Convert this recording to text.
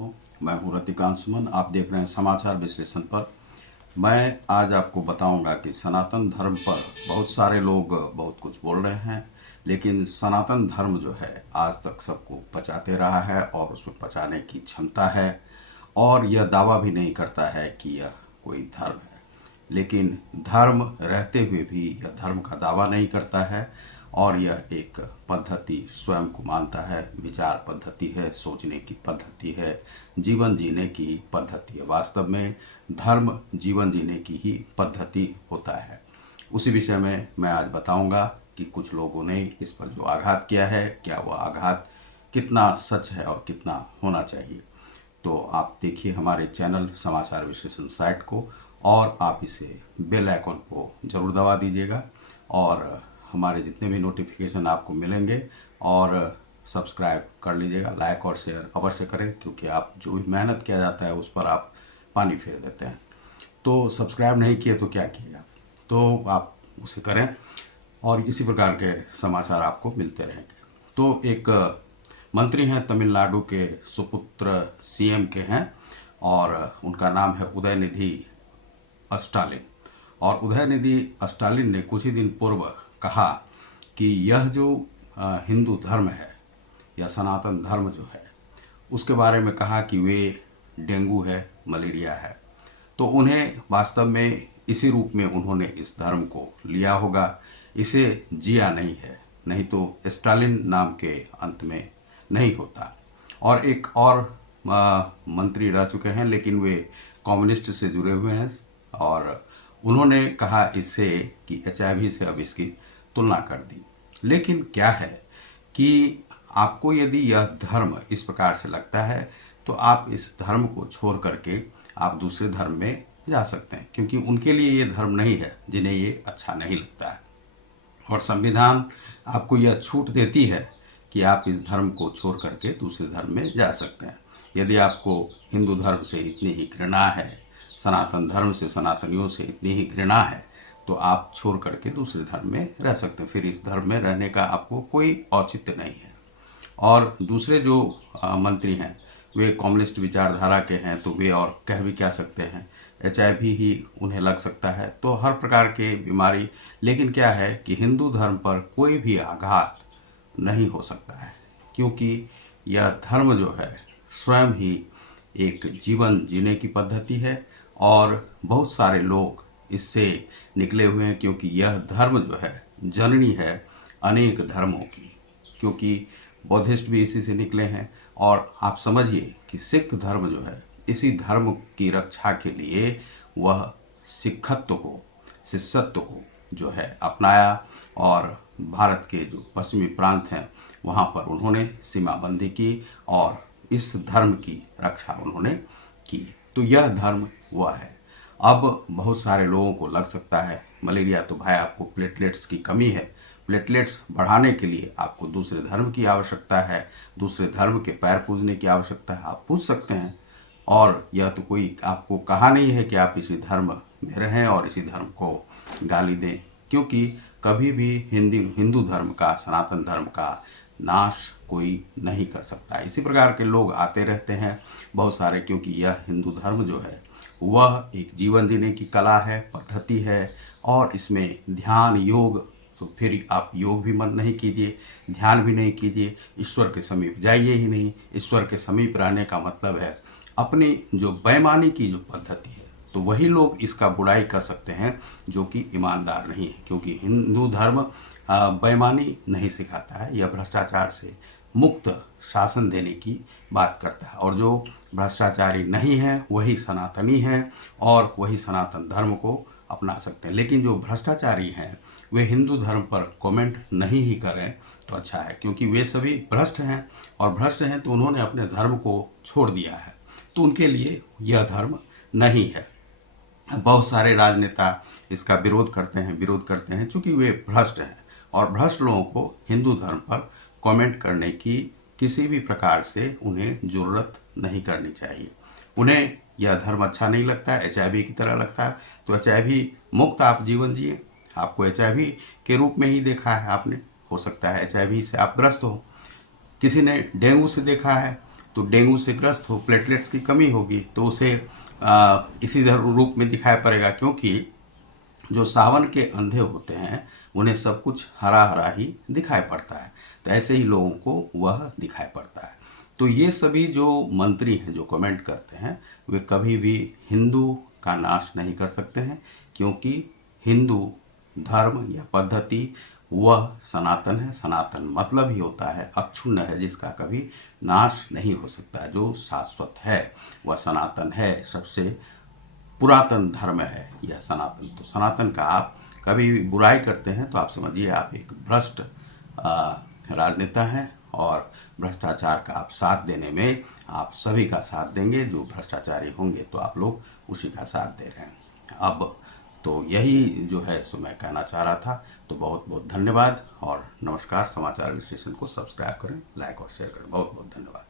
दोस्तों, मैं हूँ रतिकांत सुमन। आप देख रहे हैं समाचार विश्लेषण पर। मैं आज आपको बताऊंगा कि सनातन धर्म पर बहुत सारे लोग बहुत कुछ बोल रहे हैं, लेकिन सनातन धर्म जो है आज तक सबको पचाते रहा है और उसमें पचाने की क्षमता है, और यह दावा भी नहीं करता है कि यह कोई धर्म है। लेकिन धर्म रहते हुए भी यह धर्म का दावा नहीं करता है, और यह एक पद्धति स्वयं को मानता है, विचार पद्धति है, सोचने की पद्धति है, जीवन जीने की पद्धति है। वास्तव में धर्म जीवन जीने की ही पद्धति होता है। उसी विषय में मैं आज बताऊंगा कि कुछ लोगों ने इस पर जो आघात किया है, क्या वह आघात कितना सच है और कितना होना चाहिए। तो आप देखिए हमारे चैनल समाचार विश्लेषण साइट को, और आप इसे बेल आइकन को ज़रूर दबा दीजिएगा, और हमारे जितने भी नोटिफिकेशन आपको मिलेंगे, और सब्सक्राइब कर लीजिएगा। लाइक और शेयर अवश्य करें, क्योंकि आप जो भी मेहनत किया जाता है उस पर आप पानी फेर देते हैं। तो सब्सक्राइब नहीं किए तो क्या किए आप, तो आप उसे करें, और इसी प्रकार के समाचार आपको मिलते रहेंगे। तो एक मंत्री हैं, तमिलनाडु के सुपुत्र सीएम के हैं, और उनका नाम है उदयनिधि स्टालिन। और उदयनिधि स्टालिन ने कुछ ही दिन पूर्व कहा कि यह जो हिंदू धर्म है या सनातन धर्म जो है, उसके बारे में कहा कि वे डेंगू है, मलेरिया है। तो उन्हें वास्तव में इसी रूप में उन्होंने इस धर्म को लिया होगा, इसे जिया नहीं है, नहीं तो स्टालिन नाम के अंत में नहीं होता। और एक और मंत्री रह चुके हैं, लेकिन वे कम्युनिस्ट से जुड़े हुए हैं, और उन्होंने कहा इससे कि एचआईवी से अब इसकी तुलना कर दी। लेकिन क्या है कि आपको यदि यह धर्म इस प्रकार से लगता है, तो आप इस धर्म को छोड़ करके आप दूसरे धर्म में जा सकते हैं, क्योंकि उनके लिए ये धर्म नहीं है जिन्हें ये अच्छा नहीं लगता है। और संविधान आपको यह छूट देती है कि आप इस धर्म को छोड़ करके दूसरे धर्म में जा सकते हैं। यदि आपको हिंदू धर्म से इतनी ही घृणा है, सनातन धर्म से, सनातनियों से इतनी ही घृणा है, तो आप छोड़ करके दूसरे धर्म में रह सकते हैं। फिर इस धर्म में रहने का आपको कोई औचित्य नहीं है। और दूसरे जो मंत्री हैं वे कम्युनिस्ट विचारधारा के हैं, तो वे और कह भी क्या सकते हैं, एचआईवी ही उन्हें लग सकता है, तो हर प्रकार के बीमारी। लेकिन क्या है कि हिंदू धर्म पर कोई भी आघात नहीं हो सकता है, क्योंकि यह धर्म जो है स्वयं ही एक जीवन जीने की पद्धति है, और बहुत सारे लोग इससे निकले हुए हैं, क्योंकि यह धर्म जो है जननी है अनेक धर्मों की, क्योंकि बौद्धिस्ट भी इसी से निकले हैं। और आप समझिए कि सिख धर्म जो है, इसी धर्म की रक्षा के लिए वह सिखत्व को, शिष्यत्व को जो है अपनाया, और भारत के जो पश्चिमी प्रांत हैं वहाँ पर उन्होंने सीमाबंदी की, और इस धर्म की रक्षा उन्होंने की। तो यह धर्म वह है। अब बहुत सारे लोगों को लग सकता है मलेरिया तो भाई आपको प्लेटलेट्स की कमी है, प्लेटलेट्स बढ़ाने के लिए आपको दूसरे धर्म की आवश्यकता है, दूसरे धर्म के पैर पूजने की आवश्यकता है। आप पूछ सकते हैं, और यह तो कोई आपको कहा नहीं है कि आप इसी धर्म में रहें और इसी धर्म को गाली दें, क्योंकि कभी भी हिंदू धर्म का, सनातन धर्म का नाश कोई नहीं कर सकता। इसी प्रकार के लोग आते रहते हैं बहुत सारे, क्योंकि यह हिंदू धर्म जो है वह एक जीवन जीने की कला है, पद्धति है, और इसमें ध्यान, योग, तो फिर आप योग भी मन नहीं कीजिए, ध्यान भी नहीं कीजिए, ईश्वर के समीप जाइए ही नहीं। ईश्वर के समीप रहने का मतलब है अपनी जो बेईमानी की जो पद्धति है, तो वही लोग इसका बुराई कर सकते हैं जो कि ईमानदार नहीं है, क्योंकि हिंदू धर्म बेईमानी नहीं सिखाता है, यह भ्रष्टाचार से मुक्त शासन देने की बात करता है। और जो भ्रष्टाचारी नहीं है वही सनातनी हैं, और वही सनातन धर्म को अपना सकते हैं। लेकिन जो भ्रष्टाचारी हैं वे हिंदू धर्म पर कमेंट नहीं ही करें तो अच्छा है, क्योंकि वे सभी भ्रष्ट हैं, और भ्रष्ट हैं तो उन्होंने अपने धर्म को छोड़ दिया है, तो उनके लिए यह धर्म नहीं है। बहुत सारे राजनेता इसका विरोध करते हैं चूँकि वे भ्रष्ट हैं, और भ्रष्ट लोगों को हिंदू धर्म पर कमेंट करने की किसी भी प्रकार से उन्हें ज़रूरत नहीं करनी चाहिए। उन्हें यह धर्म अच्छा नहीं लगता है, एचआईवी की तरह लगता है, तो एचआईवी मुक्त आप जीवन जिए। आपको एचआईवी के रूप में ही देखा है आपने, हो सकता है एचआईवी से आप ग्रस्त हो, किसी ने डेंगू से देखा है, तो डेंगू से ग्रस्त हो, प्लेटलेट्स की कमी होगी तो उसे इसी रूप में दिखाई पड़ेगा, क्योंकि जो सावन के अंधे होते हैं उन्हें सब कुछ हरा हरा ही दिखाई पड़ता है, तो ऐसे ही लोगों को वह दिखाई पड़ता है। तो ये सभी जो मंत्री हैं जो कमेंट करते हैं वे कभी भी हिंदू का नाश नहीं कर सकते हैं, क्योंकि हिंदू धर्म या पद्धति वह सनातन है। सनातन मतलब ही होता है अक्षुण्ण है, जिसका कभी नाश नहीं हो सकता। जो शाश्वत है वह सनातन है, सबसे पुरातन धर्म है यह सनातन। तो सनातन का आप कभी भी बुराई करते हैं तो आप समझिए आप एक भ्रष्ट राजनेता हैं, और भ्रष्टाचार का आप साथ देने में आप सभी का साथ देंगे। जो भ्रष्टाचारी होंगे तो आप लोग उसी का साथ दे रहे हैं। अब तो यही जो है सो मैं कहना चाह रहा था। तो बहुत बहुत धन्यवाद और नमस्कार। समाचार विश्लेषण को सब्सक्राइब करें, लाइक और शेयर करें। बहुत बहुत धन्यवाद।